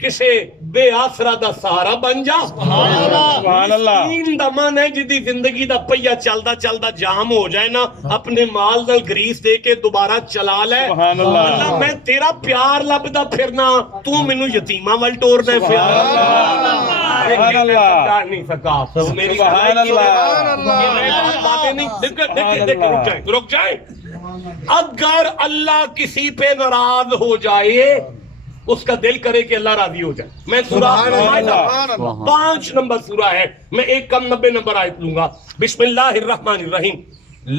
کسے بے آسرا دا سہارا بن جا. سبحان اللہ. مسکین دا من ہے جدی زندگی دا پہیا چلدا چلدا جام ہو جائے نا اپنے مال نال گریس دے کے دوبارہ چلا لے. سبحان اللہ. اللہ میں تیرا پیار لبدا پھرنا تو مینوں یتیماں ول ٹور دے پھر. سبحان اللہ. نہیں سکا میری سبحان اللہ. باتیں نہیں دیکھ رک جائیں. اگر اللہ کسی پہ ناراض ہو جائے اس کا دل کرے کہ اللہ راضی ہو جائے. میں سورہ 5 نمبر سورہ ہے, میں ایک کم 90 نمبر آیت لوں گا. بسم اللہ الرحمن الرحیم.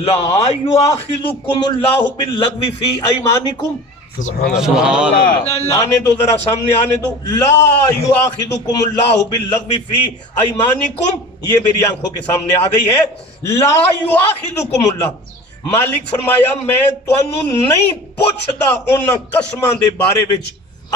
لا یؤاخذکم اللہ باللغو فی ایمانکم. سبحان اللہ. آنے دو ذرا سامنے آنے دو. لا یؤاخذکم اللہ باللغو فی ایمانکم, یہ میری آنکھوں کے سامنے آ گئی ہے. لا یؤاخذکم اللہ, مالک فرمایا میں تانوں نہیں پوچھدا انہاں قسماں دے بارے وچ.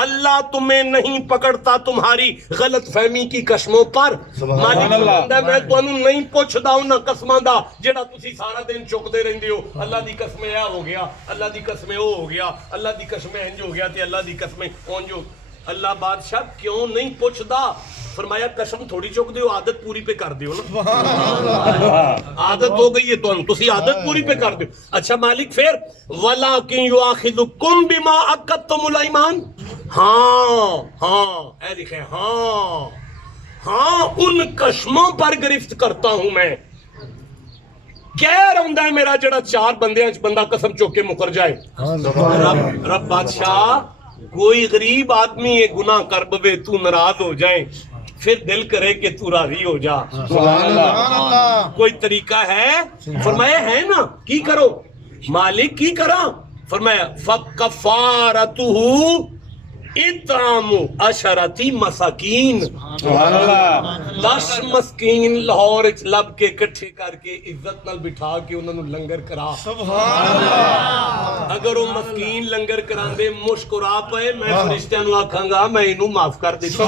اللہ تمہیں نہیں پکڑتا تمہاری غلط فہمی کی قسموں پر. مالک فرماتا ہے میں تانوں نہیں پوچھدا انہاں قسماں دا جڑا تسی سارا دن چکدے رہندے ہو. اللہ دی قسم اے ہو گیا, اللہ دی قسم او ہو گیا, اللہ دی قسم انج ہو گیا تے اللہ دی قسم اونج ہو. اللہ بادشاہ کیوں نہیں پوچھدا؟ فرمایا قسم تھوڑی چک دیو, عادت پوری پہ کر دیو نا. عادت ہو گئی ہے تسی عادت پوری پہ کر دیو. اچھا مالک پھر وَلَٰكِن يُؤَاخِذُكُم بِمَا عَقَّدتُّمُ الْأَيْمَانَ. ہاں اے دیکھیں, ہاں ان قسموں پر گرفت کرتا ہوں میں. کہہ رہا ہے میرا جڑا 4 بندے بندہ قسم چوک کے مکر جائے. رب بادشاہ کوئی غریب آدمی یہ گناہ کر بوے تو ناراض ہو جائے پھر دل کرے کہ تو راضی ہو جا. سبحان اللہ. کوئی طریقہ ہے؟ فرمایا ہے نا. کی کرو مالک, کی کرا؟ فرمایا فَكَفَّارَتُهُ اطعام 10 مساکین. سبحان اللہ. 10 مسکین لاہور وچ لب کے کٹھے کر کے عزت نال بٹھا کے انہاں نوں لنگر کرا. سبحان اللہ. اگر وہ مسکین لنگر کراندے مسکرا پئے میں فرشتیاں نوں آکھاں گا میں اینوں معاف کر دتا.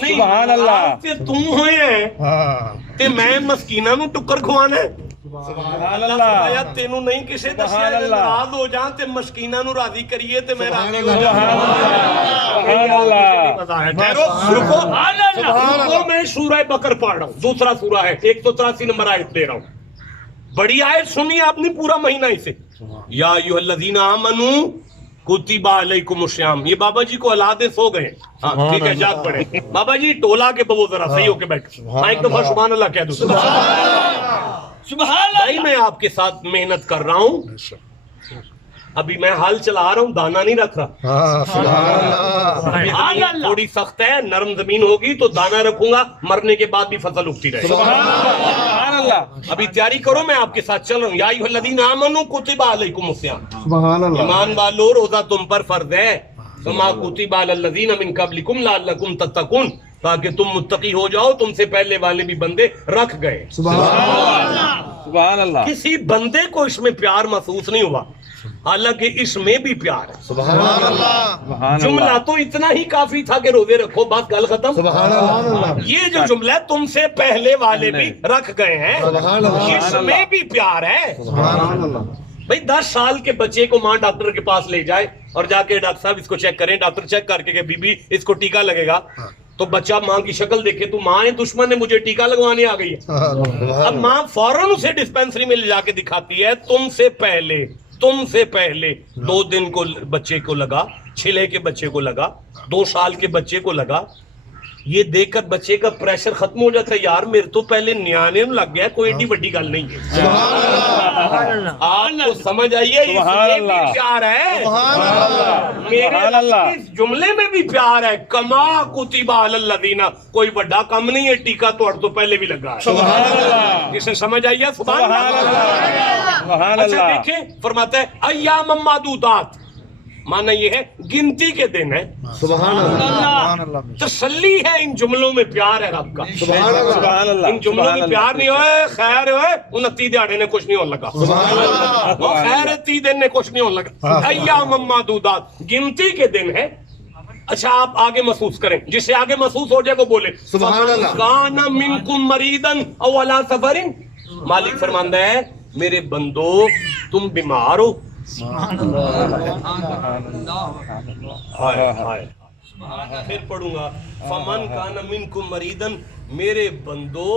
سبحان اللہ. تے تو ہوئے ہیں تے میں مسکیناں نوں ٹکر کھوانا ہے. سبحان اللہ اللہ. فرمایا تینوں نہیں کسے دسیا ناراض ہو جاں تے مسکیناں نوں راضی کریے تے میں راضی ہو جاں. سبحان اللہ. رکو میں سورہ بقر پڑھ رہا ہوں, دوسرا سورہ ہے, 183 نمبر آیت دے رہا ہوں. بڑی آیت سنی آپ نے پورا مہینہ اسے. یا ایھا الذین آمنوا کتب علیکم الصیام. یہ بابا جی کو اولادیں سو گئے. ہاں ٹھیک ہے جاگ پڑے. بابا جی ٹولا کے ببو ذرا صحیح ہو کے بیٹھ. میں ایک دفعہ سبحان اللہ کہہ دوں. سبحان اللہ. میں آپ کے ساتھ محنت کر رہا ہوں, ابھی میں حل چلا رہا ہوں, دانا نہیں رکھ رہا. تھوڑی سخت ہے, نرم زمین ہوگی تو دانا رکھوں گا, مرنے کے بعد بھی فصل اگتی رہے. سبحان اللہ. ابھی تیاری کرو, میں آپ کے ساتھ چل رہا ہوں. یا ایھا الذین آمنوا کتب علیکم الصیام. سبحان اللہ. ایمان والو روزہ تم پر فرض ہے. کما کتب علی الذین من قبلکم لعلکم تتقون, تاکہ تم متقی ہو جاؤ. تم سے پہلے والے بھی بندے رکھ گئے. سبحان اللہ. کسی بندے کو اس میں پیار محسوس نہیں ہوا, حالانکہ اس میں بھی پیار ہے. سبحان اللہ. سبحان جملہ اللہ. تو اتنا ہی کافی تھا کہ روزے رکھو, بات گل ختم. سبحان اللہ. یہ جو جملہ ہے تم سے پہلے والے بھی رکھ گئے ہیں, سبحان اللہ. اس میں بھی پیار ہے. سبحان اللہ. بھئی 10 سال کے بچے کو ماں ڈاکٹر کے پاس لے جائے اور جا کے ڈاکٹر صاحب اس کو چیک کریں. ڈاکٹر چیک کر کے کہ بی بی اس کو ٹیکا لگے گا, تو بچہ ماں کی شکل دیکھے تو ماں ہے دشمن ہے, مجھے ٹیکا لگوانے آ گئی ہے. اب ماں فوراً اسے ڈسپینسری میں لے جا کے دکھاتی ہے تم سے پہلے 2 دن کو بچے کو لگا, 6 کے بچے کو لگا, 2 سال کے بچے کو لگا. یہ دیکھ کر بچے کا پریشر ختم ہو جاتا ہے, یار میرے تو پہلے نیانے لگ گیا, کوئی ایڈی بڑی گل نہیں ہے. آپ کو سمجھ آئیے اس میں بھی پیار ہے, میرے اس جملے میں بھی پیار ہے. کما کتب علی الذین, کوئی بڑا کام نہیں ہے, ٹیکا تو پہلے بھی لگا ہے. سبحان اللہ. اسے سمجھ آئیے. سبحان اللہ. اچھا دیکھیں فرماتا ہے ایام معدودات, معنی یہ ہے گنتی کے دن ہے. سبحان اللہ. تسلی ہے ان جملوں میں, پیار ہے رب کا. سبحان اللہ. سبحان اللہ. ان جملوں میں پیار نہیں ہوئے, خیر ہوئے 29 دیہڑے نے کچھ نہیں ہونے لگا. سبحان اللہ. وہ خیر 30 دن نے کچھ نہیں ہونے لگا. ایام معدودات, گنتی کے دن ہے. اچھا آپ آگے محسوس کریں, جسے آگے محسوس ہو جائے وہ بولے سبحان اللہ. کان منکم مریضا او علی سفر. مالک فرماندا ہے میرے بندو تم بیمار ہو, ہائے ہائے پھر پڑھوں گا فمن کان منکم مریدن میرے بندو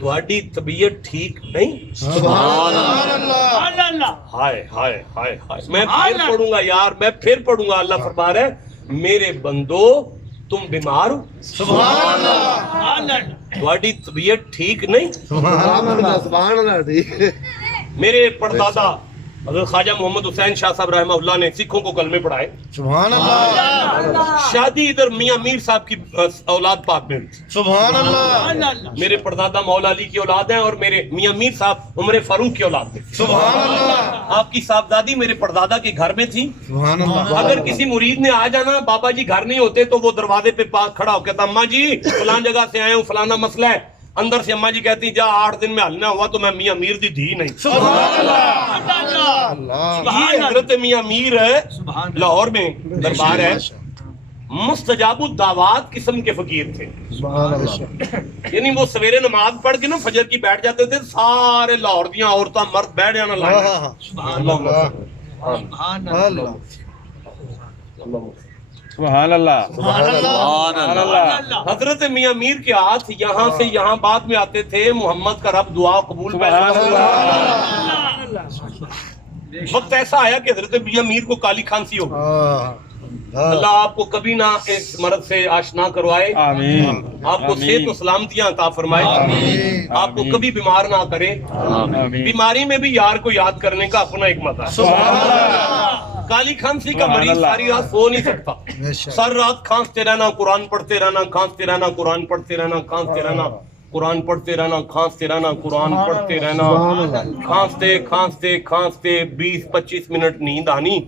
تہاڈی طبیعت ٹھیک نہیں سبحان اللہ ہائے ہائے ہائے ہائے میں پھر پڑھوں گا یار میں پھر پڑھوں گا اللہ فرما رہا ہے میرے بندو تم بیمار ہو سبحان اللہ تہاڈی طبیعت ٹھیک نہیں سبحان اللہ سبحان اللہ میرے پردادا حضرت خواجہ محمد حسین شاہ صاحب رحمہ اللہ نے سکھوں کو کلمے پڑھائے سبحان اللہ شادی ادھر میاں میر صاحب کی اولاد پاک میں ہوئی تھی سبحان اللہ میرے پردادا مولا علی کی اولاد ہیں اور میرے میاں میر صاحب عمر فاروق کی اولاد میں سبحان اللہ آپ کی صاحبزادی میرے پردادا کے گھر میں تھی سبحان اللہ اگر کسی مرید نے آ جانا بابا جی گھر نہیں ہوتے تو وہ دروازے پہ پاس کھڑا ہو کہتا اماں جی فلان جگہ سے آئے ہوں فلانا مسئلہ ہے اندر سے اماں جی کہتی جا 8 دن میں حل نہ ہوا تو میں میاں میر دی دھی نہیں سبحان اللہ یہ حضرت میاں میر ہے لاہور میں دربار ہے مستجاب الدعوات قسم کے فقیر تھے سبحان اللہ یعنی وہ سویرے نماز پڑھ کے نا فجر کی بیٹھ جاتے تھے سارے لاہور دیاں عورتاں مرد بیٹھ جانا لائن سبحان اللہ سبحان اللہ سبحان اللہ حضرت میاں میر کے ہاتھ یہاں سے یہاں بعد میں آتے تھے محمد کا رب دعا قبول وقت ایسا آیا کہ حضرت میاں میر کو کالی کھانسی ہو گئی اللہ آپ کو کبھی نہ اس مرض سے آشنا کروائے آمین آپ کو صحت و سلامتیاں عطا فرمائے آپ کو کبھی بیمار نہ کرے بیماری میں بھی یار کو یاد کرنے کا اپنا ایک مزہ ہے کالی کھانسی کا مریض ساری رات سو نہیں سکتا سر رات کھانستے رہنا قرآن پڑھتے رہنا کھانستے رہنا قرآن پڑھتے رہنا کھانستے رہنا قرآن پڑھتے رہنا کھانستے رہنا قرآن پڑھتے رہنا کھانستے کھانستے کھانستے 20-25 منٹ نیند آنی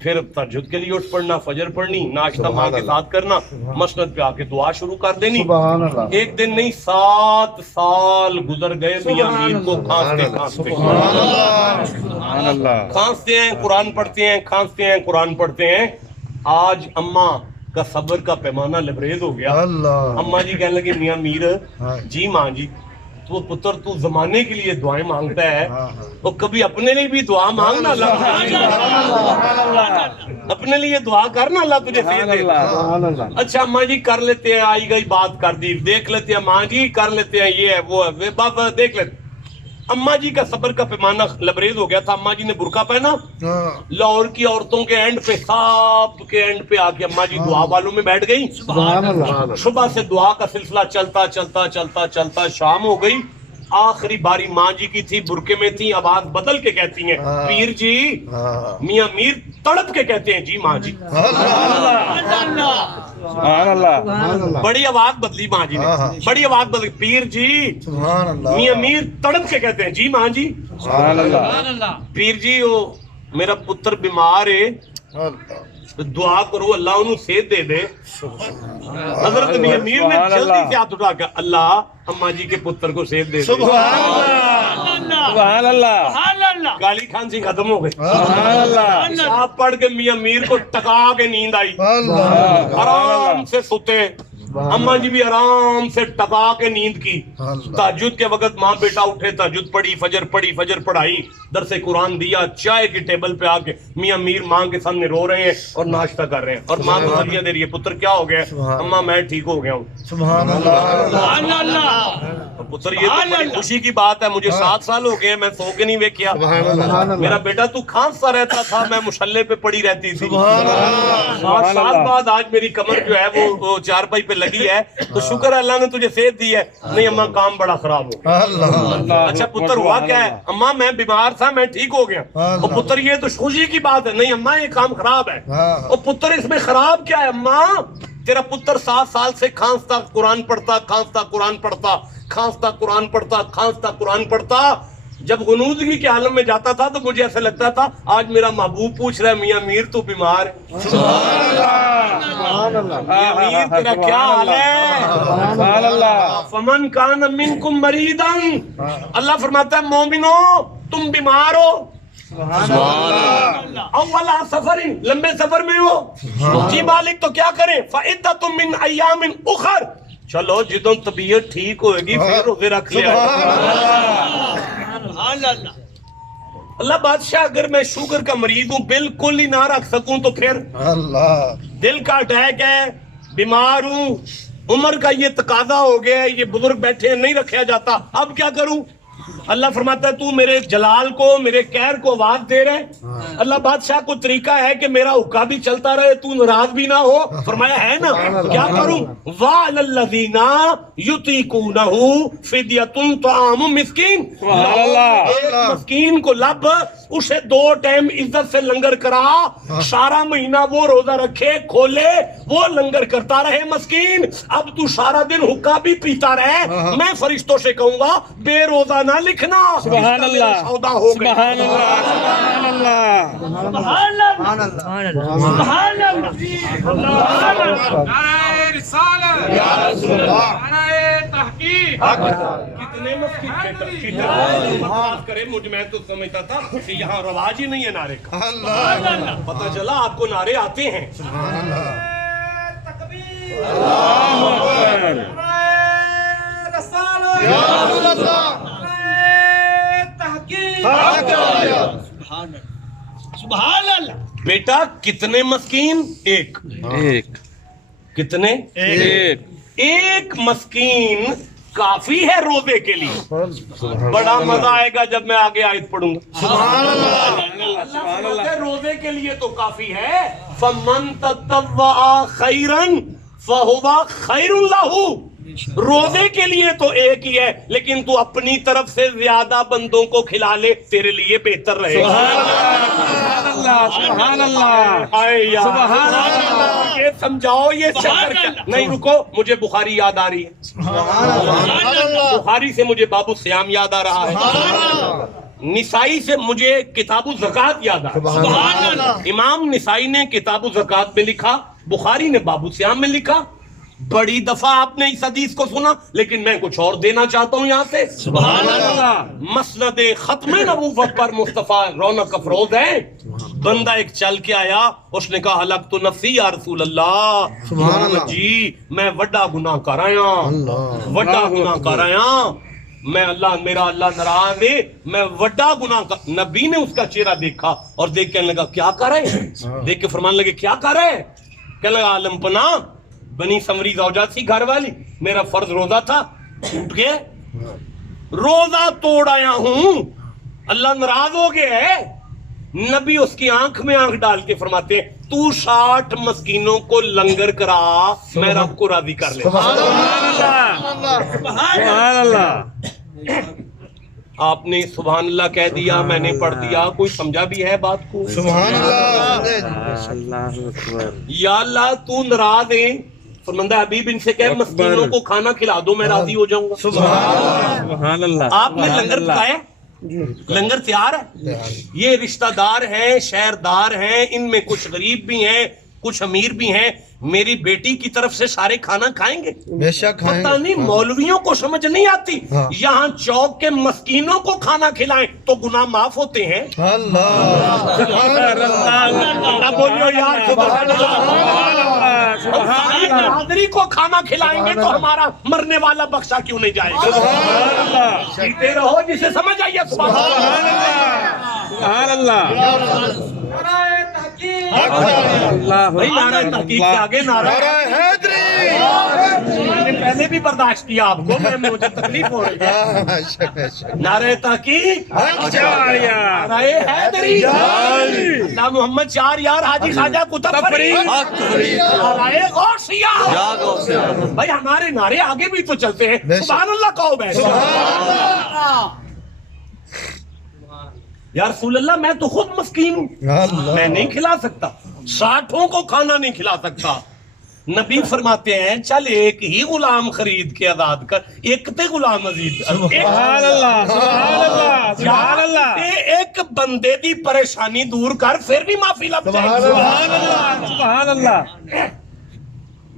پھر تہجد کے لیے اٹھ پڑنا فجر پڑھنی ناشتہ ماں کے ساتھ کرنا مسجد پہ آ کے دعا شروع کر دینی ایک دن نہیں 7 سال گزر گئے میاں میر کو کھانستے کھانستے سبحان اللہ کھانستے ہیں قرآن پڑھتے ہیں کھانستے ہیں قرآن پڑھتے ہیں آج اماں کا صبر کا پیمانہ لبریز ہو گیا اماں جی کہنے لگے میاں میر جی ماں جی تو پتر تو زمانے کے لیے دعائیں مانگتا ہے تو کبھی اپنے لیے بھی دعا مانگنا اللہ اپنے لیے دعا کرنا اللہ تجھے صحت دے اچھا اماں جی کر لیتے ہیں آئی گئی بات کر دی دیکھ لیتے ہیں ماں جی کر لیتے ہیں یہ ہے وہ ہے بابا دیکھ لیتے اماں جی کا صبر کا پیمانہ لبریز ہو گیا تھا اماں جی نے برقع پہنا لاہور کی عورتوں کے اینڈ پہ سب کے اینڈ پہ آ کے اماں جی دعا والوں میں بیٹھ گئی صبح سے دعا کا سلسلہ چلتا چلتا چلتا چلتا شام ہو گئی آخری باری ماں جی کی تھی برقعے میں تھی آواز بدل کے کہتی ہیں پیر جی میاں میر تڑپ کے کہتے ہیں جی ماں جی سبحان اللہ بڑی آواز بدلی ماں جی نے بڑی آواز بدلی پیر جی میاں میر تڑپ کے کہتے ہیں جی ماں جی سبحان اللہ پیر جی وہ میرا پتر بیمار ہے دعا کرو اللہ انہوں صحت دے دے حضرت میاں میر نے جلدی سے ہاتھ اٹھا کے اللہ اماں جی کے پتر کو صحت دے دے سبحان اللہ کالی کھانسی ختم ہو گئی سبحان اللہ آپ پڑھ کے میاں میر کو ٹکا کے نیند آئی آرام سے سوتے اماں جی بھی آرام سے ٹکا کے نیند کی تہجد کے وقت ماں بیٹا اٹھے تہجد پڑھی فجر پڑھائی درس قرآن دیا چائے کی ٹیبل پہ آ کے میاں میر ماں کے سامنے رو رہے ہیں اور ناشتہ کر رہے ہیں اور ماں کو ہدیہ دے رہی ہے پتر کیا ہو گیا اماں میں ٹھیک ہو گیا ہوں سبحان اللہ پتر یہ تو بڑی خوشی کی بات ہے مجھے 7 سال ہو گئے میں سو کے نہیں ویکھیا میرا بیٹا تو کھانستا رہتا تھا میں مشلے پہ پڑی رہتی تھی 7 سال بعد آج میری کمر جو ہے وہ چارپائی پہ لگی ہے تو شکر ہے اللہ نے تجھے صحت دی ہے نہیں اماں کام بڑا خراب ہو اچھا پتر ہوا کیا ہے اماں میں بیمار تھا میں ٹھیک ہو گیا اور پتر یہ تو خوشی کی بات ہے نہیں اماں یہ کام خراب ہے اور پتر اس میں خراب کیا ہے اماں تیرا پتر 7 سال سے کھانستا قرآن پڑھتا کھانستا قرآن پڑھتا کھانستا قرآن پڑھتا کھانستا قرآن پڑھتا جب غنودگی کے عالم میں جاتا تھا تو مجھے ایسا لگتا تھا آج میرا محبوب پوچھ رہا ہے میاں میر تو بیمار ہے میاں میر تیرا کیا حال ہے سبحان اللہ فمن کان منکم مریدن اللہ فرماتا ہے مومنو تم بیمار ہو اولا سفر لمبے سفر میں ہو جی مالک تو کیا کریں فعدۃ من ایام اخر چلو جدوں طبیعت ٹھیک ہوئے گی پھر روزے رکھ لیا اللہ بادشاہ اگر میں شوگر کا مریض ہوں بالکل ہی نہ رکھ سکوں تو پھر اللہ دل کا اٹیک ہے بیمار ہوں عمر کا یہ تقاضا ہو گیا ہے یہ بزرگ بیٹھے ہیں نہیں رکھا جاتا اب کیا کروں اللہ فرماتا ہے تو میرے جلال کو میرے قہر کو آواز دے رہے اللہ بادشاہ کو طریقہ ہے کہ میرا حکا بھی چلتا رہے تو ناراض بھی نہ ہو فرمایا ہے نا کیا کروں وَعَلَى الَّذِينَ يُطِيقُونَهُ فِدْيَةٌ طَعَامُ مسکین ایک مسکین کو لب اسے 2 ٹائم عزت سے لنگر کرا سارا مہینہ وہ روزہ رکھے کھولے وہ لنگر کرتا رہے مسکین اب تو سارا دن حکا بھی پیتا رہے میں فرشتوں سے کہوں گا بے روزہ نہ لکھنا سبحان اللہ سودا ہو گیا سبحان اللہ سبحان اللہ سبحان اللہ سبحان اللہ سبحان اللہ نعرہ رسالت یا رسول اللہ نعرہ تحقیق کتنے مسکین بات کرے مجھ میں تو سمجھتا تھا کہ یہاں رواج ہی نہیں ہے نعرے کا اللہ پتہ چلا آپ کو نعرے آتے ہیں سبحان اللہ تکبیر اللہ اکبر نعرہ رسالت یا رسول اللہ نعرہ تحقیق سبحان اللہ بیٹا کتنے مسکین ایک ایک کتنے ایک مسکین کافی ہے روزے کے لیے بڑا مزہ آئے گا جب میں آگے آیت پڑھوں گا سبحان اللہ اللہ فرماتا ہے روزے کے لیے تو کافی ہے فَمَن تَطَوَّعَ خَيْرًا فَهُوَ خَيْرٌ لَهُ روزے کے لیے تو ایک ہی ہے لیکن تو اپنی طرف سے زیادہ بندوں کو کھلا لے تیرے لیے بہتر رہے گا سبحان اللہ آئے یار سبحان اللہ یہ سمجھاؤ یہ چکر کیا نہیں رکو مجھے بخاری یاد آ رہی ہے بخاری سے مجھے باب الصیام یاد آ رہا ہے نسائی سے مجھے کتاب الزکات یاد آ رہا ہے امام نسائی نے کتاب الزکات میں لکھا بخاری نے باب الصیام میں لکھا بڑی دفعہ آپ نے اس حدیث کو سنا لیکن میں کچھ اور دینا چاہتا ہوں یہاں سے سبحان اللہ مسند ختم نبوت پر مصطفیٰ رونق افروز ہے بندہ ایک چل کے آیا اس نے کہا حلق تو نفسی یا رسول اللہ سبحان اللہ جی میں وڈا گناہ کر آیا وڈا گناہ کر آیا میں اللہ میرا اللہ ناراض ہے میں وڈا گناہ کر نبی نے اس کا چہرہ دیکھا اور دیکھ کہنے لگا کیا کر رہے ہیں دیکھ کے فرمان لگے کیا کر رہے ہیں کہنے لگا عالم پناہ بنی سمری زوجہ تھی گھر والی میرا فرض روزہ تھا ٹوٹ گیا روزہ توڑ آیا ہوں اللہ ناراض ہو گیا ہے نبی اس کی آنکھ میں آنکھ ڈال کے فرماتے ہیں تو 60 مسکینوں کو لنگر کرا میں رب کو راضی کر لے سبحان اللہ آپ نے سبحان اللہ کہہ دیا میں نے پڑھ دیا کوئی سمجھا بھی ہے بات کو سبحان اللہ اللہ اکبر یا اللہ تو ناراض ہے فرماندہ حبیب ان سے کہے مسکینوں کو کھانا کھلا دو میں راضی ہو جاؤں گا سبحان اللہ آپ نے لنگر پکایا لنگر تیار ہے یہ رشتہ دار ہیں شہردار ہیں ان میں کچھ غریب بھی ہیں کچھ امیر بھی ہیں میری بیٹی کی طرف سے سارے کھانا کھائیں گے بے شک کھائیں پتہ نہیں مولویوں کو سمجھ نہیں آتی یہاں چوک کے مسکینوں کو کھانا کھلائیں تو گناہ معاف ہوتے ہیں اللہ اللہ بولیو یار سبحان اللہ حاضری کو کھانا کھلائیں گے تو ہمارا مرنے والا بخشا کیوں نہیں جائے گا جیتے رہو جسے سمجھ آئیے سبحان اللہ نعرہ تحقیق بھائی نعرہ تحقیق سے آگے نعرہ میں نے پہلے بھی برداشت کیا آپ کو مجھے تکلیف ہو رہی ہے نعرہ تحقیق نعرہ حیدری اللہ محمد چار یار حاجی خواجہ قطب فرید نعرہ غوثیہ بھائی ہمارے نعرے آگے بھی تو چلتے ہیں سبحان اللہ کہو بیٹھ یا رسول اللہ میں تو خود مسکین ہوں میں نہیں کھلا سکتا 60 کو کھانا نہیں کھلا سکتا نبی فرماتے ہیں چل ایک ہی غلام خرید کے آزاد کر ایک تے غلام مزید سبحان اللہ سبحان اللہ سبحان اللہ ایک بندے دی پریشانی دور کر پھر بھی معافی لب جائے سبحان اللہ سبحان اللہ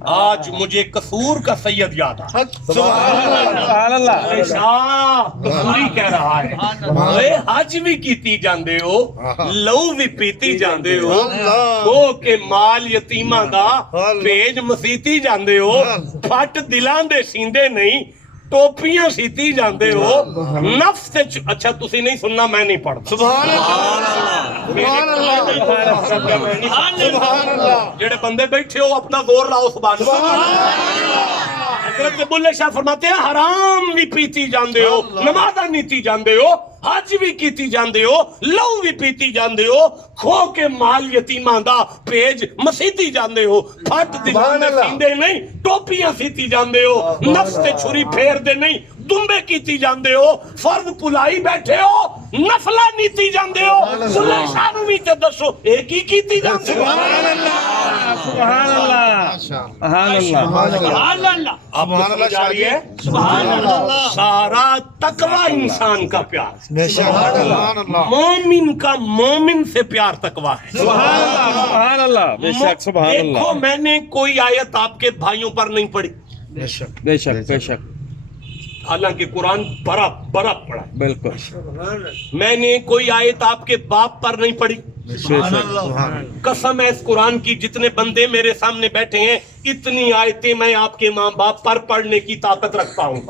آج مجھے قصور کا سید یاد آ سبحان اللہ قصوری کہہ رہا ہے حج بھی کیتی جاندے ہو لو بھی پیتی جاندے ہو ہو کہ مال یتیماں دا پیج مسیتی جاندے ہو پھٹ دلاں دے سیندے نہیں ਟੋਪੀਆਂ ਸੀਤੀ ਜਾਂਦੇ ਹੋ ਨਫਸ ਤੇ ਅੱਛਾ ਤੁਸੀਂ ਨਹੀਂ ਸੁਣਨਾ ਮੈਂ ਨਹੀਂ ਪੜਦਾ ਸੁਭਾਨ ਅੱਲਾਹ ਜਿਹੜੇ ਬੰਦੇ ਬੈਠੇ ਹੋ ਆਪਣਾ ਜ਼ੋਰ ਲਾਓ ਸੁਭਾਨ حضرت بلے شاہ فرماتے ہیں حرام بھی پیتی جاندے ہو نمازاں نیتی جاندے ہو حج بھی کیتی جاندے ہو لو بھی پیتی جاندے ہو کھو کے مال یتیماں دا پیج مسیتی جاندے ہو پھٹ دلاں دے سیندے نہیں ٹوپیاں سیتی جاندے ہو نفس تے چھری پھیر دے نہیں دمبے کیتی جاندے ہو فرض پلائی بیٹھے ہو نفلہ نیتی جاندے ہو بلے شاہ نو بھی تے دسو ایک ہی کیتی جاندے ہو سبحان اللہ سبحان اللہ سبحان اللہ سبحان اللہ جا رہی ہے سبحان اللہ سارا تقوی انسان کا پیار بے شک سبحان اللہ مومن کا مومن سے پیار تقوی ہے سبحان اللہ سبحان اللہ بے شک سبحان دیکھو اللہ میں نے کوئی آیت آپ کے بھائیوں پر نہیں پڑھی بے شک بے شک بے شک حالانکہ قرآن بڑا بڑا پڑھا ہے بالکل میں نے کوئی آیت آپ کے باپ پر نہیں پڑھی بے شک قسم ہے اس قرآن کی جتنے بندے میرے سامنے بیٹھے ہیں اتنی آیتیں میں آپ کے ماں باپ پر پڑھنے کی طاقت رکھتا ہوں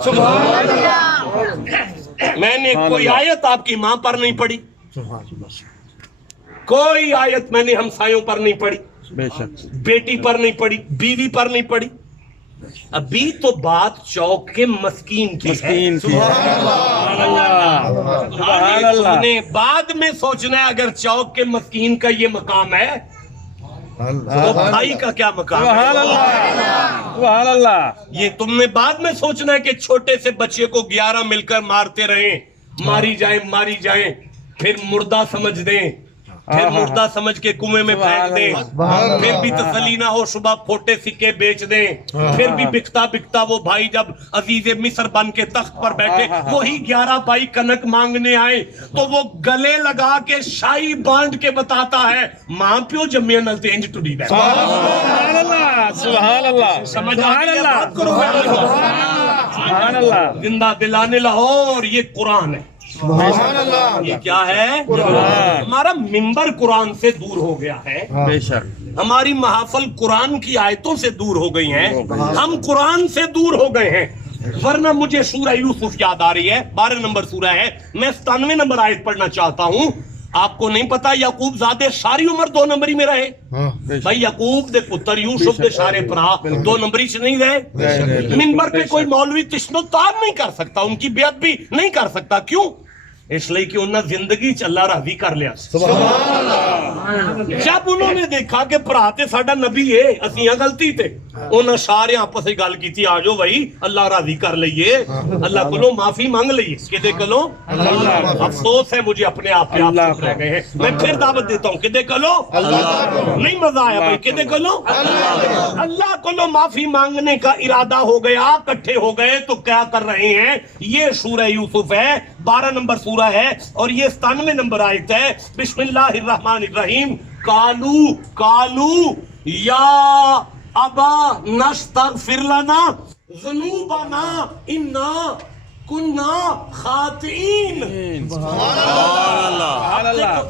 میں نے کوئی آیت آپ کی ماں پر نہیں پڑھی کوئی آیت میں نے ہمسایوں پر نہیں پڑھی بے شک بیٹی پر نہیں پڑھی بیوی پر نہیں پڑھی ابھی تو بات چوک کے مسکین کی ہے مسکین کی سبحان اللہ سبحان اللہ تم نے بعد میں سوچنا ہے اگر چوک کے مسکین کا یہ مقام ہے تو بھائی کا کیا مقام ہے سبحان اللہ سبحان اللہ یہ تم نے بعد میں سوچنا ہے کہ چھوٹے سے بچے کو 11 مل کر مارتے رہیں ماری جائیں پھر مردہ سمجھ دیں پھر مردہ سمجھ کے کنویں میں پھینک دیں پھر بھی تسلی نہ ہو صبح پھوٹے سکے بیچ دیں پھر بھی بکتا وہ بھائی جب عزیز مصر بن کے تخت پر بیٹھے وہی 11 بھائی کنک مانگنے آئے تو وہ گلے لگا کے شاہی بانٹ کے بتاتا ہے ماں پیو جمعہ نلتے انج ٹو ڈی دیٹ سبحان اللہ سبحان اللہ سمجھ سبحان آگئی ہے اللہ بات کرو سبحان اللہ زندہ دلانے لاہور یہ قرآن ہے سبحان اللہ یہ کیا ہے قرآن ہمارا منبر قرآن سے دور ہو گیا ہے بے شک ہماری محافل قرآن کی آیتوں سے دور ہو گئی ہیں ہم قرآن سے دور ہو گئے ہیں ورنہ مجھے سورہ یوسف یاد آ رہی ہے 12 نمبر سورہ ہے میں 97 نمبر آیت پڑھنا چاہتا ہوں آپ کو نہیں پتا یعقوب زادے ساری عمر 2 نمبری میں رہے بھائی یعقوب دے پتر یوسف دے سارے پرا 2 نمبری سے نہیں رہے منبر پہ کوئی مولوی تشنو تار نہیں کر سکتا ان کی بیعت بھی نہیں کر سکتا کیوں اس لیے کہ انہوں نے زندگی چ اللہ راضی کر لیا جب انہوں نے دیکھا کہ بھرا تے ساڈا نبی ہے اسیاں غلطی تے انہاں سارے آپس وچ گل کیتی آ جاؤ بھائی اللہ راضی کر لئیے اللہ کولوں معافی مانگ لئیے کدے کولوں افسوس ہے مجھے اپنے آپ پہ آپ چپ رہ گئے ہیں میں پھر دعوت دیتا ہوں کدے کولوں نہیں مزہ آیا بھائی کدے کولوں اللہ کولوں معافی مانگنے کا ارادہ ہو گیا اکٹھے ہو گئے تو کیا کر رہے ہیں یہ سورہ یوسف ہے 12 نمبر سورہ ہے اور یہ 97 نمبر آیت ہے بسم اللہ الرحمن الرحیم کالو یا ابا نستغفر لنا ذنوبنا انا کننا خاطئین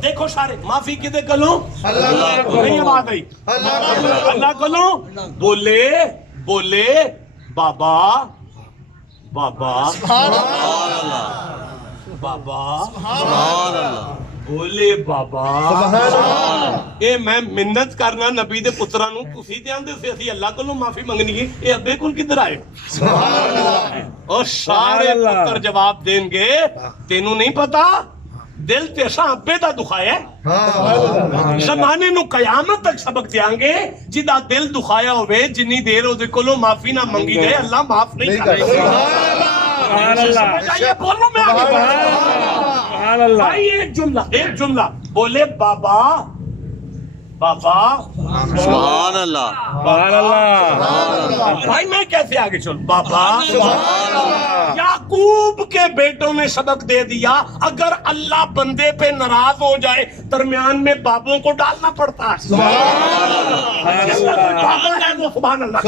دیکھو سارے معافی کدے کلوں نہیں آواز آئی اللہ کلوں بولے بابا بولے بابا اے میں منت کرنا نبی دے پتراں نوں تسی تے آندے سی اسی اللہ کولوں معافی منگنی ہے اے ابے کول کدھر آئے اور سارے پتر جواب دیں گے تینوں نہیں پتا دل تے اساں ابے دا دکھایا ہے زمانے نو قیامت تک سبق دیاں گے جدا دل دکھایا ہوئے جنی دیر او دے کولوں معافی نہ منگی گئے اللہ معاف نہیں کرے گا سبحان اللہ بولو میں آگے سبحان اللہ بھائی ایک جملہ بولے بابا سبحان اللہ سبحان اللہ بھائی میں کیسے آگے چل بابا یعقوب کے بیٹوں نے سبق دے دیا اگر اللہ بندے پہ ناراض ہو جائے درمیان میں بابوں کو ڈالنا پڑتا ہے سبحان اللہ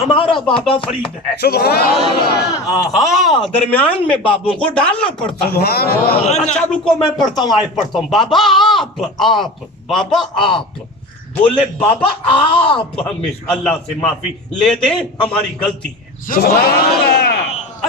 ہمارا بابا فرید ہے آہا درمیان میں بابوں کو ڈالنا پڑتا ہے اچھا رکو میں پڑھتا ہوں آیت پڑھتا ہوں بابا آپ بولے بابا آپ ہمیں اللہ سے معافی لے دیں ہماری غلطی ہے سبحان اللہ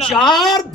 4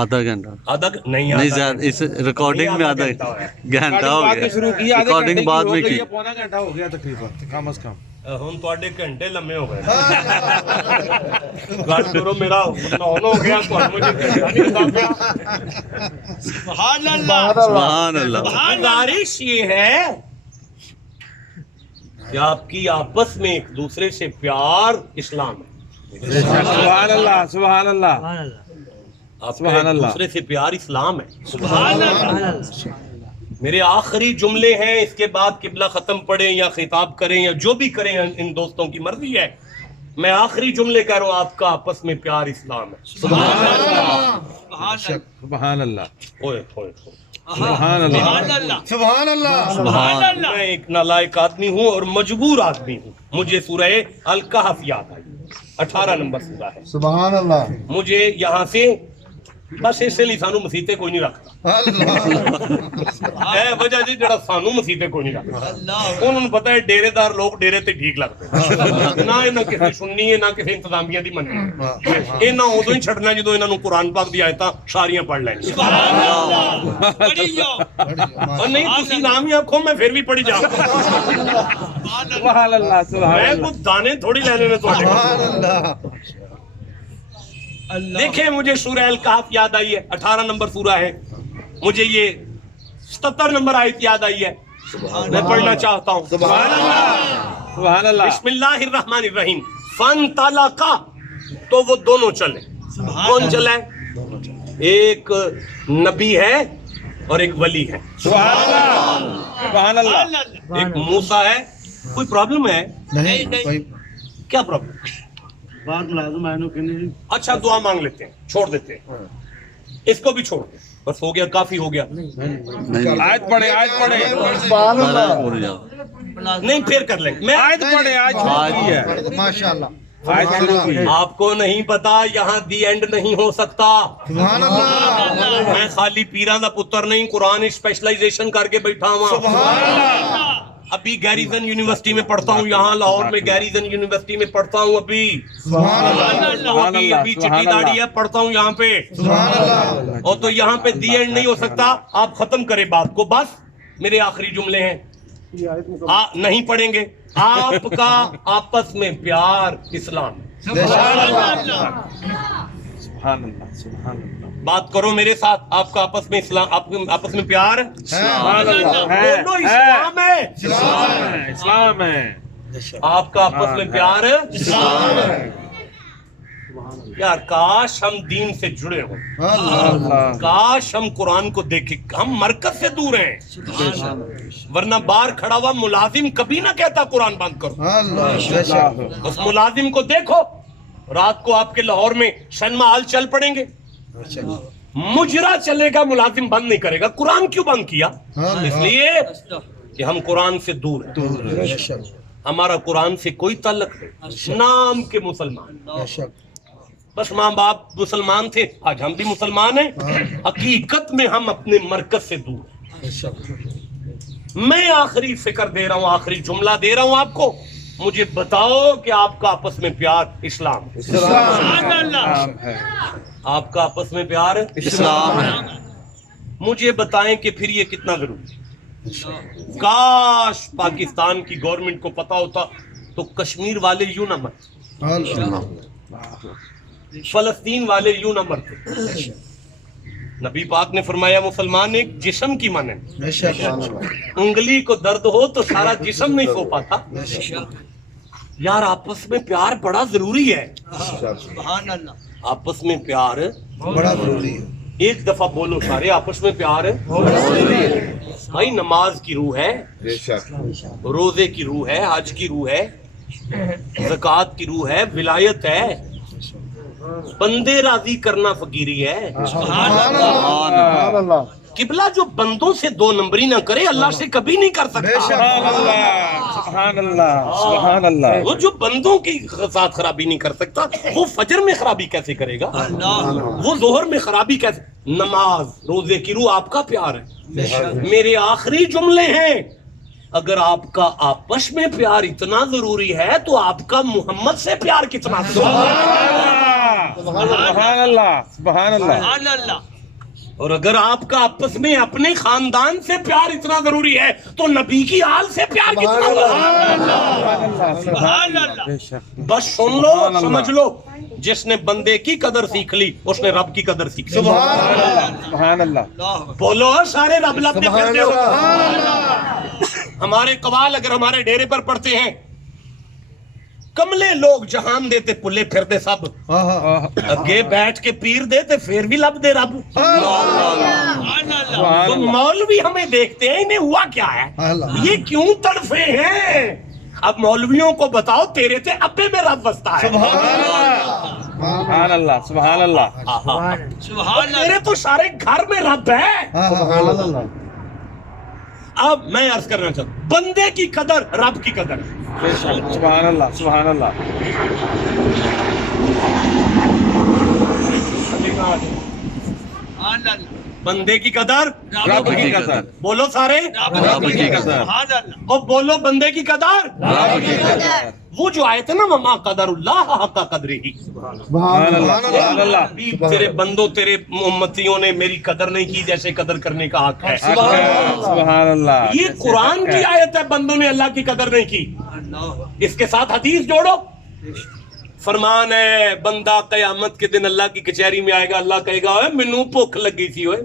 آدھا گھنٹہ نہیں نہیں زیادہ اس ریکارڈنگ میں آدھا گھنٹا ہو گیا شروع کیا ریکارڈنگ بعد میں کی پونا گھنٹہ ہو گیا تقریباً کم از کم ہوں تھوڑے گھنٹے لمے ہو گئے گل کرو میرا آن ہو گیا سبحان اللہ سبحان اللہ گزارش یہ ہے کہ آپ کی آپس میں ایک دوسرے سے پیار اسلام ہے. سبحان اللہ سبحان اللہ آپ کا ایک دوسرے سے پیار اسلام ہے. سبحان اللہ. میرے آخری جملے ہیں, اس کے بعد قبلہ ختم پڑھیں یا خطاب کریں یا جو بھی کریں ان دوستوں کی مرضی ہے. میں آخری جملے کہہ رہا ہوں, آپ کا آپس میں پیار اسلام ہے. سبحان اللہ سبحان اللہ اوئے اوئے سبحان اللہ سبحان اللہ سبحان اللہ. میں ایک نالائق آدمی ہوں اور مجبور آدمی ہوں. مجھے سورہ الکہف یاد آئی, 18 نمبر سورہ ہے. سبحان اللہ مجھے یہاں سے بس اس لیے سانو مسیطے کوئی نہیں رکھتا اے وجہ جی جڑا سانو مسیطے کوئی نہیں رکھتا. انہوں نے پتا ہے ڈیرے دار لوگ ڈیرے تے ٹھیک لگتے نہ انہاں کسی سننی ہے نہ کسی انتظامیہ دی مننی. انہاں ادوں ہی چھڈنا جدوں انہاں نوں قرآن پاک دی آیتاں ساریاں پڑھ لینی. اور نہیں تسی نام ہی آکھو میں پھر بھی پڑھی جاؤں. سبحان اللہ سبحان میں اللہ کچھ دانے تھوڑی لینے نے تواڈے. دیکھیں مجھے سورہ الکہف یاد آئی ہے, 18 نمبر سورہ ہے. مجھے یہ 77 نمبر آیت یاد آئی ہے, میں پڑھنا چاہتا ہوں. سبحان اللہ سبحان اللہ. بسم اللہ الرحمن الرحیم. فانطلقا, تو وہ دونوں چلے. کون چلا ہے؟ ایک نبی ہے اور ایک ولی ہے. سبحان اللہ سبحان اللہ. ایک موسیٰ ہے. کوئی پرابلم ہے؟ نہیں کیا پرابلم؟ اچھا دعا مانگ لیتے ہیں, چھوڑ دیتے ہیں, اس کو بھی چھوڑ دیں, بس ہو گیا, کافی ہو گیا. آیت پڑھے آیت پڑھے نہیں پھر کر لیں گے. میں آیت پڑھے آیت شروع ہے ماشاءاللہ آیت شروع کی. آپ کو نہیں پتا یہاں دی اینڈ نہیں ہو سکتا. سبحان اللہ میں خالی پیران دا پتر نہیں, قرآن اسپیشلائزیشن کر کے بیٹھا ہوں. سبحان اللہ. ابھی گیریزن یونیورسٹی میں پڑھتا ہوں, یہاں لاہور میں گیریزن یونیورسٹی میں پڑھتا ہوں. ابھی سبحان اللہ ابھی چٹی داڑھی ہے, پڑھتا ہوں یہاں پہ. سبحان اللہ. اور تو یہاں پہ دی اینڈ نہیں ہو سکتا. آپ ختم کریں بات کو. بس میرے آخری جملے ہیں, نہیں پڑھیں گے. آپ کا آپس میں پیار اسلام ہے. سبحان اللہ سبحان اللہ. بات کرو میرے ساتھ, آپ کا آپس میں اسلام, آپ آپس میں پیار سبحان اللہ ہے بولو اسلام ہے. اسلام ہے. آپ کا آپس میں پیار اسلام ہے. یار کاش ہم دین سے جڑے ہوں, اللہ کاش ہم قرآن کو دیکھیں. ہم مرکز سے دور ہیں, ورنہ باہر کھڑا ہوا ملازم کبھی نہ کہتا قرآن بند کرو. اللہ بے شک. اس ملازم کو دیکھو, رات کو آپ کے لاہور میں سنیما ہال چل پڑیں گے, مجرا چلے گا, ملازم بند نہیں کرے گا. قرآن کیوں بند کیا؟ اس لیے کہ ہم قرآن سے دور ہیں. بے شک ہمارا قرآن سے کوئی تعلق نہیں. نام کے مسلمان, بے شک. بس ماں باپ مسلمان تھے, آج ہم بھی مسلمان ہیں. حقیقت میں ہم اپنے مرکز سے دور ہیں. بے شک. میں آخری فکر دے رہا ہوں, آخری جملہ دے رہا ہوں آپ کو. مجھے بتاؤ کہ آپ کا آپس میں پیار اسلام ہے. اسلام ہے. آپ کا آپس میں پیار اسلام ہے. مجھے بتائیں کہ پھر یہ کتنا ضروری ہے. کاش پاکستان کی گورنمنٹ کو پتا ہوتا تو کشمیر والے یوں نہ مرتے, اللہ فلسطین والے یوں نہ مرتے. نبی پاک نے فرمایا مسلمان ایک جسم کی مانند, بے شک. انگلی کو درد ہو تو سارا جسم نہیں سو پاتا. بے شک. یار آپس میں پیار بڑا ضروری ہے. سبحان اللہ. آپس میں پیار بڑا ضروری ہے. ایک دفعہ بولو سارے, آپس میں پیار بھائی. نماز کی روح ہے, روزے کی روح ہے, حج کی روح ہے, زکوٰۃ کی روح ہے, ولایت ہے, بندے راضی کرنا فقیری ہے. سبحان اللہ. قبلہ جو بندوں سے 2 نمبری نہ کرے اللہ سے کبھی نہیں کر بے سکتا. شک. سبحان اللہ سبحان اللہ. وہ جو بندوں کی ساتھ خرابی نہیں کر سکتا, وہ فجر میں خرابی کیسے کرے گا؟ وہ ظہر میں خرابی کیسے؟ نماز روزے کی روح آپ کا پیار ہے. میرے آخری جملے ہیں, اگر آپ کا آپس میں پیار اتنا ضروری ہے تو آپ کا محمد سے پیار کتنا ضروری ہے؟ سبحان اللہ سبحان اللہ سبحان اللہ اور اگر آپ کا آپس میں اپنے خاندان سے پیار اتنا ضروری ہے تو نبی کی آل سے پیار کتنا ضروری ہے؟ سبحان اللہ بس سن لو سمجھ لو، جس نے بندے کی قدر سیکھ لی اس نے رب کی قدر سیکھ لی۔ سبحان اللہ بولو سارے رب لب کے پھرتے ہو۔ ہمارے قوال اگر ہمارے ڈیرے پر پڑتے ہیں، کملے لوگ جہان دیتے پلے پھرتے سب، اگے بیٹھ کے پیر دیتے پھر بھی لب دے رب۔ تو مولوی ہمیں دیکھتے ہیں انہیں ہوا کیا ہے، یہ کیوں تڑفے ہیں؟ اب مولویوں کو بتاؤ تیرے تے ابے میں رب وستا ہے۔ سبحان اللہ سبحان اللہ سبحان تیرے تو سارے گھر میں رب ہے۔ اب میں عرض کرنا چاہتا ہوں، بندے کی قدر رب کی قدر۔ سبحان اللہ سبحان اللہ اللہ بندے کی قدر رب کی قدر بولو سارے، رب کی قدر سبحان اللہ اور بولو بندے کی قدر۔ رب کی قدر وہ جو آئے تھے نا وما قدر اللہ حق قدرہ، سبحان اللہ سبحان اللہ تیرے بندوں تیرے امتیوں نے میری قدر نہیں کی جیسے قدر کرنے کا حق ہے۔ سبحان اللہ یہ قرآن کی آیت ہے، بندوں نے اللہ کی قدر نہیں کی۔ اس کے ساتھ حدیث جوڑو، فرمان ہے بندہ قیامت کے دن اللہ کی کچہری میں آئے گا، اللہ کہے گا اوے منو بھوک لگی تھی، اوے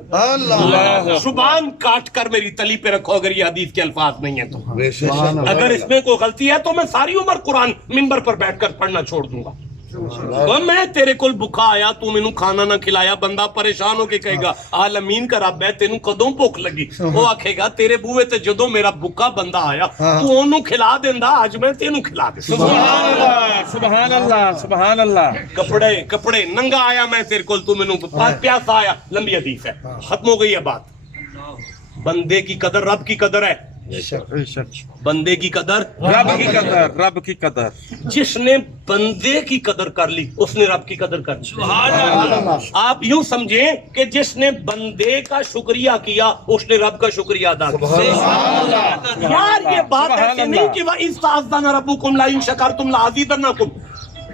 زبان کاٹ کر میری تلی پہ رکھو اگر یہ حدیث کے الفاظ نہیں ہیں تو، اگر اس میں کوئی غلطی ہے تو میں ساری عمر قرآن منبر پر بیٹھ کر پڑھنا چھوڑ دوں گا۔ تو میں تیرے کول بھوکا آیا، تو مینوں کھانا نہ کھلایا، بندہ پریشان ہو کے کہے گا عالمین کا رب ہے تینوں کدوں بھوک لگی؟ وہ آکھے گا تیرے بوئے تے جدوں میرا بھوکا بندہ آیا تو اونوں کھلا دیندا، اج میں تینوں کھلا دے۔ سبحان اللہ سبحان اللہ سبحان اللہ کپڑے ننگا آیا میں تیرے کول، تو مینوں پیاسا آیا، لمبی حدیث ہے، ختم ہو گئی ہے بات۔ بندے کی قدر رب کی قدر ہے، بندے کی قدر رب کی قدر رب کی قدر جس نے بندے کی قدر کر لی اس نے رب کی قدر کر لی۔ آپ یوں سمجھیں کہ جس نے بندے کا شکریہ کیا اس نے رب کا شکریہ ادا کیا۔ یار یہ بات ایسی نہیں کہ وَإِذْ تَعَذَّنَ رَبُّكُمْ لَئِن شَكَرْتُمْ لَأَزِيدَنَّكُمْ،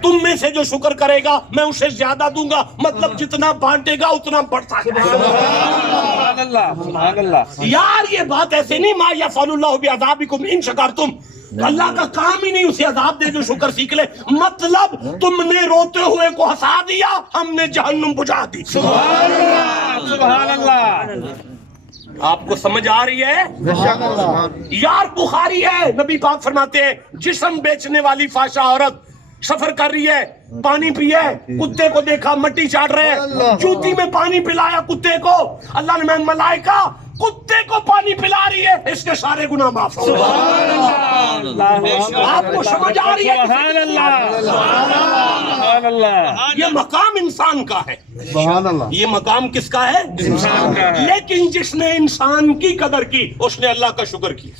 تم میں سے جو شکر کرے گا میں اسے زیادہ دوں گا، مطلب جتنا بانٹے گا اتنا بڑھتا ہے۔ سبحان اللہ سبحان اللہ یار یہ بات ایسے نہیں ما یفعل اللہ بعذابکم ان شکرتم، اللہ کا کام ہی نہیں اسے عذاب دے جو شکر سیکھ لے، مطلب تم نے روتے ہوئے کو ہنسا دیا، ہم نے جہنم بجھا دی۔ سبحان اللہ سبحان اللہ آپ کو سمجھ آ رہی ہے؟ یار بخاری ہے، نبی پاک فرماتے ہیں جسم بیچنے والی فاشا عورت سفر کر رہی ہے، پانی پیے، کتے کو دیکھا مٹی چاٹ رہے، جوتی میں پانی پلایا کتے کو، اللہ نے میں ملائکہ کتے کو پانی پلا رہی ہے، اس کے سارے گناہ معاف ہو گئے۔ آپ کو سمجھ آ رہی ہے؟ سبحان اللہ سبحان اللہ یہ مقام انسان کا ہے، یہ مقام کس کا ہے؟ انسان کا ہے۔ لیکن جس نے انسان کی قدر کی اس نے اللہ کا شکر کیا،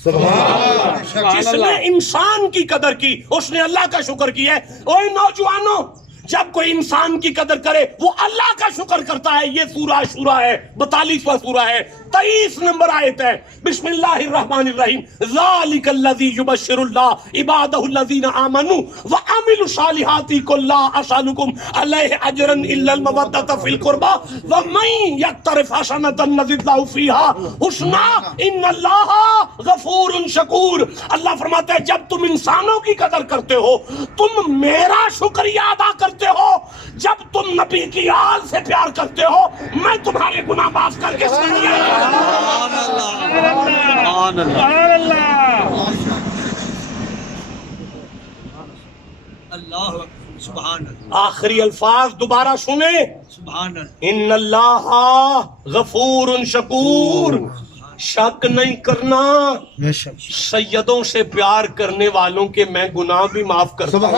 جس نے انسان کی قدر کی اس نے اللہ کا شکر کیا ہے۔ اوے نوجوانوں، جب کوئی انسان کی قدر کرے وہ اللہ کا شکر کرتا ہے۔ یہ سورہ شورہ ہے، 42واں سورہ ہے، 23 نمبر آیت ہے۔ بسم اللہ الرحمن الرحیم، ذالک الذی یبشر اللہ عبادہ الذین آمنوا وعملوا الصالحات قل لا اسألکم علیہ اجرا الا المودۃ فی القربى ومن یقترف حسنۃ نزد له فیہا حسنا ان اللہ غفور شکور۔ اللہ فرماتا ہے جب تم انسانوں کی قدر کرتے ہو تم میرا شکریہ ادا کرتے ہو، جب تم نبی کی آل سے پیار کرتے ہو میں تمہارے گناہ معاف کر کے سبحان اللہ سبحان اللہ آخری الفاظ دوبارہ سنیں، سبحان اللہ ان اللہ غفور شکور، شک نہیں کرنا سیدوں سے پیار کرنے والوں کے میں گناہ بھی معاف کرتا ہوں۔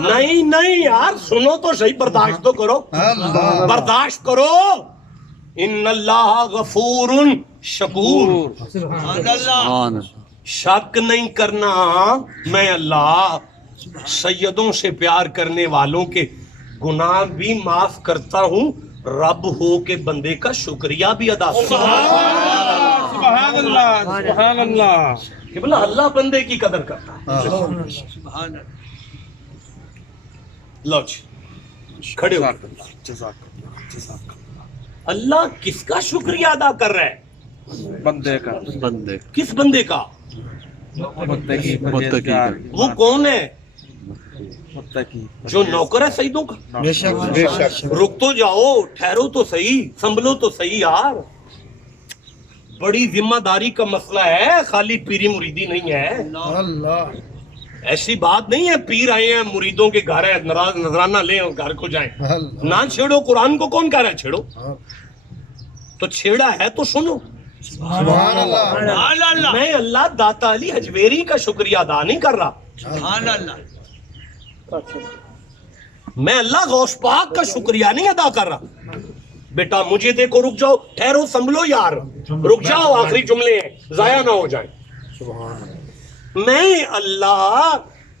نہیں یار سنو تو صحیح، برداشت تو کرو، برداشت کرو۔ ان اللہ غفور شکور، سبحان اللہ شک نہیں کرنا میں اللہ سیدوں سے پیار کرنے والوں کے گناہ بھی معاف کرتا ہوں، رب ہو کے بندے کا شکریہ بھی ادا کرتا ہوں۔ سبحان اللہ سبحان اللہ کہ بلا اللہ بندے کی قدر کرتا ہے۔ سبحان اللہ لو جی کھڑے ہو. اللہ کس کا شکریہ ادا کر رہا ہے؟ بندے کا. بندے کس بندے کا؟ متقی. متقی کا. وہ کون ہے؟ متقی. جو نوکر ہے سیدوں کا. بے شک. رک تو جاؤ، ٹھہرو تو صحیح، سنبھلو تو صحیح یار. بڑی ذمہ داری کا مسئلہ ہے، خالی پیری مریدی نہیں ہے. ایسی بات نہیں ہے پیر آئے ہیں مریدوں کے گھر ہے نذرانہ لیں اور گھر کو جائیں. نہ چھیڑو، قرآن کو کون کہہ رہا ہے چھیڑو؟ تو چھیڑا ہے تو سنو. سبحان اللہ. میں اللہ داتا علی حجویری کا شکریہ ادا نہیں کر رہا، سبحان اللہ. میں اللہ غوث پاک کا شکریہ نہیں ادا کر رہا. بیٹا مجھے دیکھو، رک جاؤ، ٹھہرو، سنبھلو یار، رک جاؤ، آخری جملے ہیں، ضائع نہ ہو جائیں. میں اللہ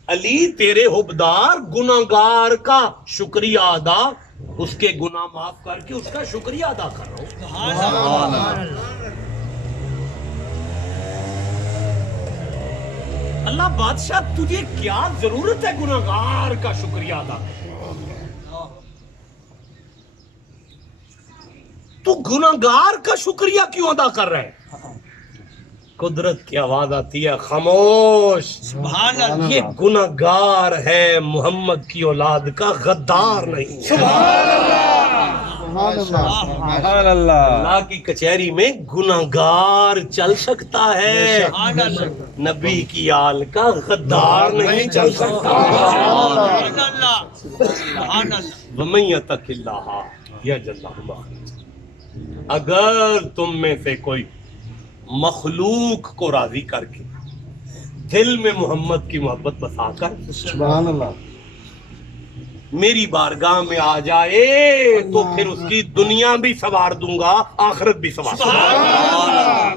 علی تیرے حبدار گناہگار کا شکریہ ادا، اس کے گناہ معاف کر کے اس کا شکریہ ادا کر رہا ہوں. اللہ بادشاہ تجھے کیا ضرورت ہے گناہگار کا شکریہ ادا کرنے؟ تو گناہگار کا شکریہ کیوں ادا کر رہے ہیں؟ قدرت کی آواز آتی ہے، خاموش. سبحان اللہ. یہ گناہگار ہے، محمد کی اولاد کا غدار نہیں. سبحان اللہ. اللہ کی کچہری میں گناہگار چل سکتا ہے، سبحان اللہ. نبی کی آل کا غدار نہیں چل سکتا. سبحان اللہ. سبحان اللہ. وَمَن يَتَقِ اللَّهَ يَجْعَل لَّهُ مَخْرَجًا. اگر تم میں سے کوئی مخلوق کو راضی کر کے دل میں محمد کی محبت بسا کر سبحان اللہ. میری بارگاہ میں آ جائے تو پھر اس کی دنیا بھی سنوار دوں گا، آخرت بھی سنوار دوں گا.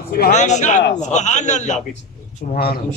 سبحان اللہ. سبحان اللہ. سبحان اللہ.